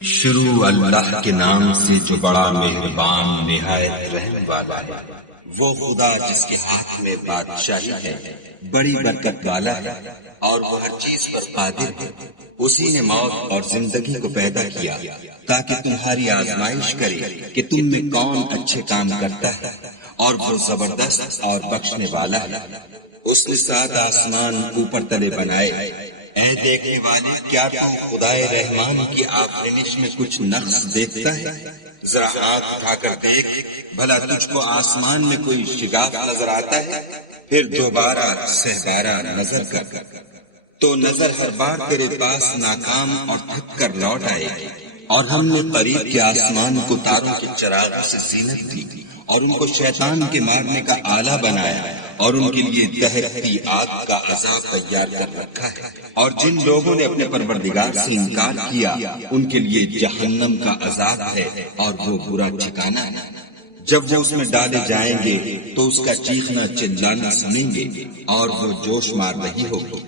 شروع اللہ کے نام سے جو بڑا مہربان نہایت رحم والا ہے، وہ خدا جس کے ہاتھ میں بادشاہی ہے، بڑی برکت والا ہے اور وہ ہر چیز پر قادر ہے۔ اسی نے موت اور زندگی کو پیدا کیا تاکہ تمہاری آزمائش کرے کہ تم میں کون اچھے کام کرتا ہے، اور وہ زبردست اور بخشنے والا ہے۔ اس نے 7 آسمان اوپر تلے بنائے۔ اے دیکھنے والے، کیا تو خدائے رحمان کی آفرینش میں کچھ نقص دیکھتا ہے؟ ذرا ہاتھ اٹھا کر دیکھ، بھلا تجھ کو آسمان میں کوئی شگاف نظر آتا ہے؟ پھر دوبارہ سہبارہ نظر کر، تو نظر ہر بار تیرے پاس ناکام اور تھک کر لوٹ آئے گی۔ اور ہم نے قریب کے آسمان کو تاروں کے چراغوں سے زینت دی، اور ان کو شیطان کے مارنے کا آلہ بنایا، اور ان کے لیے دہکتی آگ کا عذاب تیار کر رکھا ہے۔ اور جن لوگوں نے اپنے پروردگار سے انکار کیا، ان کے لیے جہنم کا عذاب ہے، اور وہ برا ٹھکانہ ہے۔ جب وہ اس میں ڈالے جائیں گے تو اس کا چیخنا چلانا سنیں گے، اور وہ جوش مار رہی ہوگی،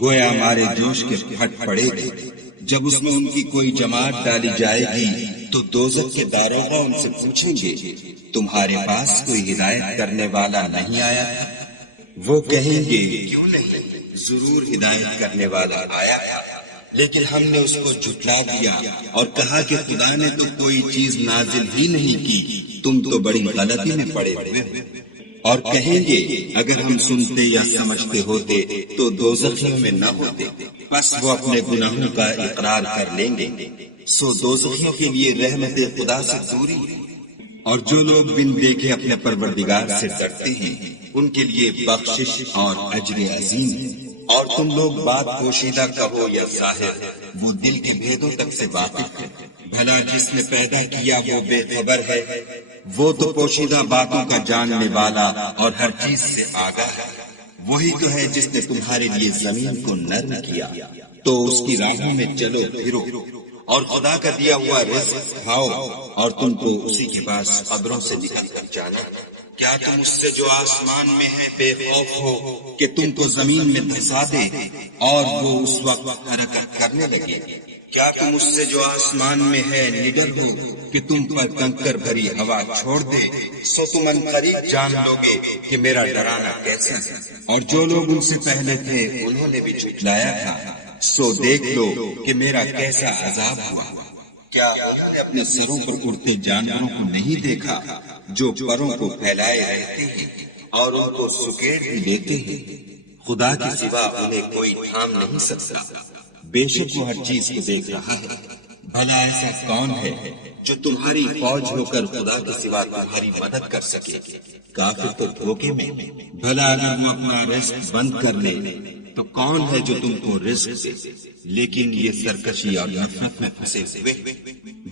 گویا ہمارے جوش کے پھٹ پڑے گے۔ جب اس میں ان کی کوئی جماعت ڈالی جائے گی تو دوزخ کے داروغہ ان سے پوچھیں گے، تمہارے پاس کوئی ہدایت کرنے والا نہیں آیا تھا؟ وہ کہیں گے، کیوں نہیں، ضرور ہدایت کرنے والا آیا تھا، لیکن ہم نے اس کو جھٹلا دیا اور کہا کہ خدا نے تو کوئی چیز نازل ہی نہیں کی، تم تو بڑی غلطی میں پڑے ہوئے ہو۔ اور کہیں گے، اگر ہم سنتے یا سمجھتے ہوتے تو دوزخیوں میں نہ ہوتے۔ بس وہ اپنے گناہوں کا اقرار کر لیں گے، سو دوزخیوں کے لیے رحمت خدا سے دوری ہے۔ اور جو لوگ بن دیکھے اپنے پروردگار سے ڈرتے ہیں، ان کے لیے بخشش اور اجر عظیم ہے۔ اور تم لوگ بات پوشیدہ کہو یا ظاہر، وہ دل کے بھیدوں تک سے واقف ہے۔ بھلا جس نے پیدا کیا وہ بے خبر ہے؟ وہ تو پوشیدہ باتوں کا جاننے والا اور ہر چیز سے آگاہ ہے۔ وہی تو ہے جس نے تمہارے لیے زمین کو نرم کیا، تو اس کی راہوں میں چلو پھرو، اور خدا کا دیا ہوا رزق کھاؤ، اور تم کو اسی کے پاس قبروں سے نکل کر جانا۔ کیا تم اس سے جو آسمان میں ہے بے خوف ہو کہ تم کو زمین میں دھسا دے اور وہ اس وقت حرکت کرنے لگے؟ کیا تم اس سے جو آسمان میں ہے نڈر ہو کہ تم پر کنکر بھری ہوا چھوڑ دے؟ سو تم عنقریب جان لو گے کہ میرا ڈرانا کیسا ہے۔ اور جو لوگ ان سے پہلے تھے انہوں نے بھی جھٹلایا تھا، سو دیکھ لو کہ میرا کیسا عذاب ہوا۔ کیا انہوں نے اپنے سروں پر اڑتے جانوروں کو نہیں دیکھا جو پروں کو پھیلائے رہتے ہیں اور ان کو سکیڑ بھی لیتے ہیں؟ خدا کے سوا انہیں کوئی تھام نہیں سکتا، بے شک وہ ہر چیز کو دیکھ رہا ہے۔ بھلا ایسا کون ہے جو تمہاری فوج ہو کر خدا کے سوا تمہاری مدد کر سکے؟ کافر تو دھوکے میں۔ بھلا اگر وہ اپنا رزق بند کر لے تو کون ہے جو تم کو رزق دے؟ لیکن یہ سرکشی اور نفرت میں پھنسے ہوئے۔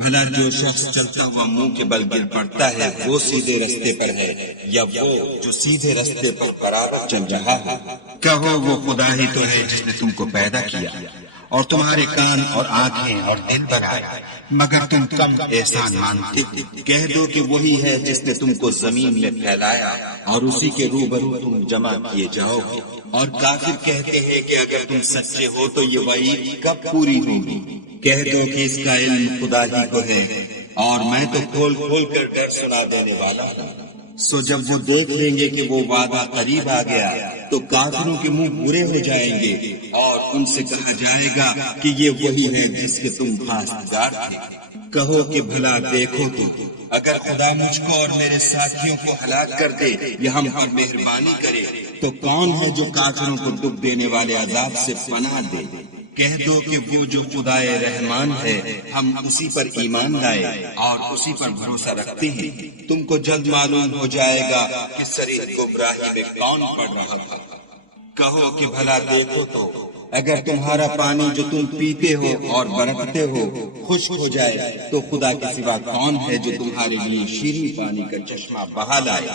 بھلا جو شخص چلتا ہوا منہ کے بل گر پڑتا ہے وہ سیدھے رستے پر ہے، یا وہ جو سیدھے رستے پر برابر چل رہا ہے؟ کہو، وہ خدا ہی تو ہے جس نے تم کو پیدا کیا اور تمہارے کان اور آنکھیں اور دل بنائے، مگر تم کم احسان مانتے ہو۔ کہہ دو کہ وہی ہے جس نے تم کو زمین میں پھیلایا اور اسی کے روبرو تم جمع کیے جاؤ گے۔ اور کافر کہتے ہیں کہ اگر تم سچے ہو تو یہ وعید کب پوری ہوگی؟ کہہ دو کہ اس کا علم خدا ہی کو ہے، اور میں تو کھول کھول کر ڈر سنا دینے والا ہوں۔ سو جب وہ دیکھ لیں گے کہ وہ وعدہ قریب آ گیا تو کافروں کے منہ برے ہو جائیں گے، اور ان سے کہا جائے گا کہ یہ وہی ہے جس کے تم خواستگار تھے۔ کہو کہ بھلا دیکھو تو، اگر خدا مجھ کو اور میرے ساتھیوں کو ہلاک کر دے یا ہم پر مہربانی کرے تو کون ہے جو کافروں کو دکھ دینے والے عذاب سے پناہ دے؟ کہہ دو کہ وہ جو خدائے رحمان ہے، ہم اسی پر ایمان لائے اور اسی پر بھروسہ رکھتے ہیں۔ تم کو جلد معلوم ہو جائے گا کہ صریح گمراہی میں کون پڑ رہا تھا۔ کہو کہ بھلا دیکھو تو، اگر تمہارا پانی جو تم پیتے ہو اور برتتے ہو خشک ہو جائے تو خدا کے سوا کون ہے جو تمہارے لیے شیریں پانی کا چشمہ بہا لائے؟